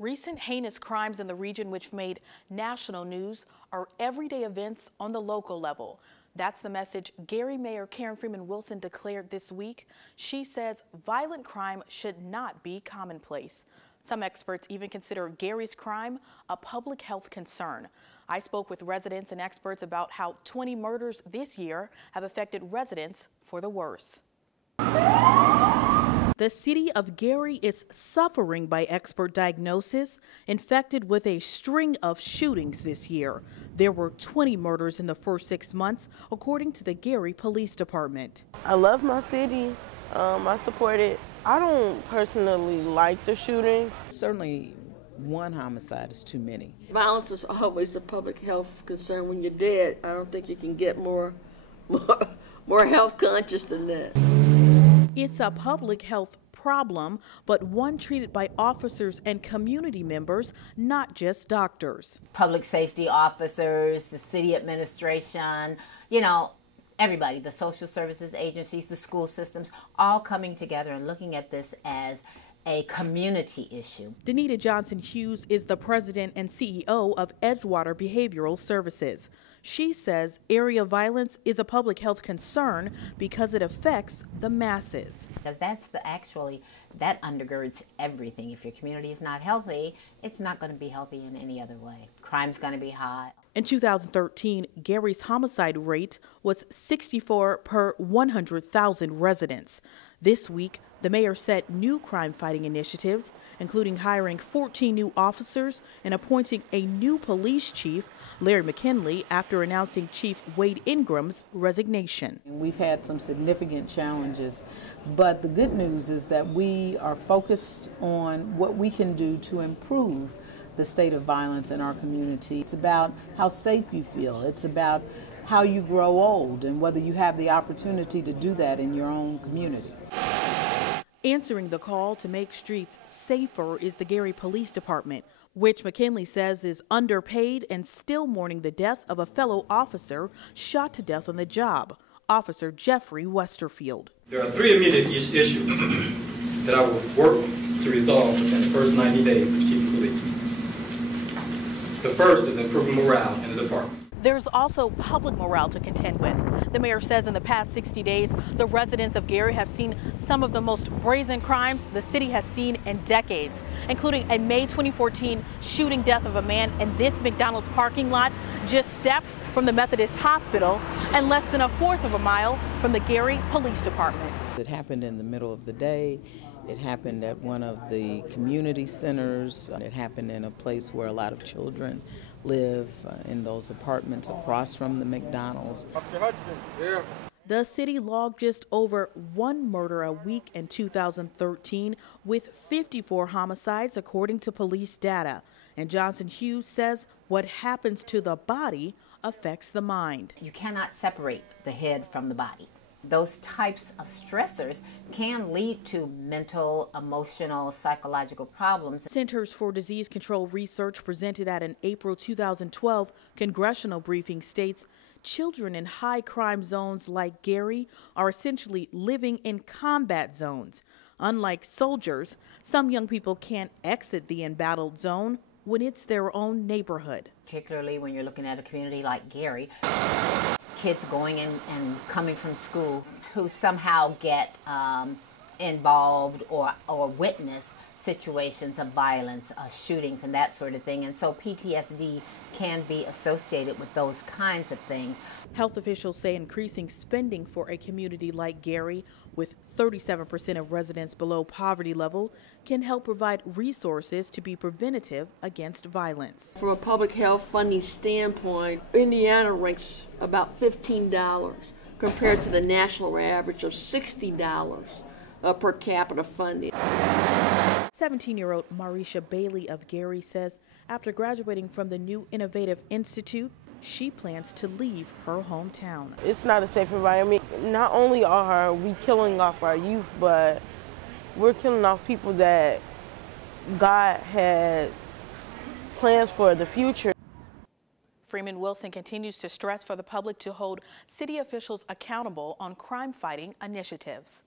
Recent heinous crimes in the region which made national news are everyday events on the local level. That's the message Gary Mayor Karen Freeman Wilson declared this week. She says violent crime should not be commonplace. Some experts even consider Gary's crime a public health concern. I spoke with residents and experts about how 20 murders this year have affected residents for the worse. The city of Gary is suffering by expert diagnosis, infected with a string of shootings this year. There were 20 murders in the first 6 months, according to the Gary Police Department. I love my city. I support it. I don't personally like the shootings. Certainly one homicide is too many. Violence is always a public health concern. When you're dead, I don't think you can get more health conscious than that. It's a public health problem, but one treated by officers and community members, not just doctors. Public safety officers, the city administration, everybody, the social services agencies, the school systems, all coming together and looking at this as a community issue. Danita Johnson-Hughes is the president and CEO of Edgewater Behavioral Services. She says area violence is a public health concern because it affects the masses. Because that undergirds everything. If your community is not healthy, it's not going to be healthy in any other way. Crime's going to be high. In 2013, Gary's homicide rate was 64 per 100,000 residents. This week, the mayor set new crime-fighting initiatives, including hiring 14 new officers and appointing a new police chief, Larry McKinley, after announcing Chief Wade Ingram's resignation. We've had some significant challenges, but the good news is that we are focused on what we can do to improve the state of violence in our community. It's about how safe you feel. It's about how you grow old and whether you have the opportunity to do that in your own community. Answering the call to make streets safer is the Gary Police Department, which McKinley says is underpaid and still mourning the death of a fellow officer shot to death on the job, Officer Jeffrey Westerfield. There are 3 immediate issues that I will work to resolve within the first 90 days as Chief of Police. The first is improving morale in the department. There's also public morale to contend with. The mayor says in the past 60 days, the residents of Gary have seen some of the most brazen crimes the city has seen in decades, including a May 2014 shooting death of a man in this McDonald's parking lot, just steps from the Methodist Hospital and less than 1/4 of a mile from the Gary Police Department. It happened in the middle of the day. It happened at one of the community centers. It happened in a place where a lot of children live, in those apartments across from the McDonald's. Officer Hudson, yeah. The city logged just over 1 murder a week in 2013 with 54 homicides according to police data. And Johnson-Hughes says what happens to the body affects the mind. You cannot separate the head from the body. Those types of stressors can lead to mental, emotional, psychological problems. Centers for Disease Control research presented at an April 2012 congressional briefing states children in high crime zones like Gary are essentially living in combat zones. Unlike soldiers, some young people can't exit the embattled zone when it's their own neighborhood. Particularly when you're looking at a community like Gary. Kids going in and coming from school who somehow get involved or witness situations of violence, shootings and that sort of thing. And so PTSD can be associated with those kinds of things. Health officials say increasing spending for a community like Gary, with 37% of residents below poverty level, can help provide resources to be preventative against violence. From a public health funding standpoint, Indiana ranks about $15 compared to the national average of $60 per capita funding. 17-year-old Marisha Bailey of Gary says after graduating from the New Innovative Institute, she plans to leave her hometown. It's not a safe environment. Not only are we killing off our youth, but we're killing off people that God had plans for the future. Freeman Wilson continues to stress for the public to hold city officials accountable on crime-fighting initiatives.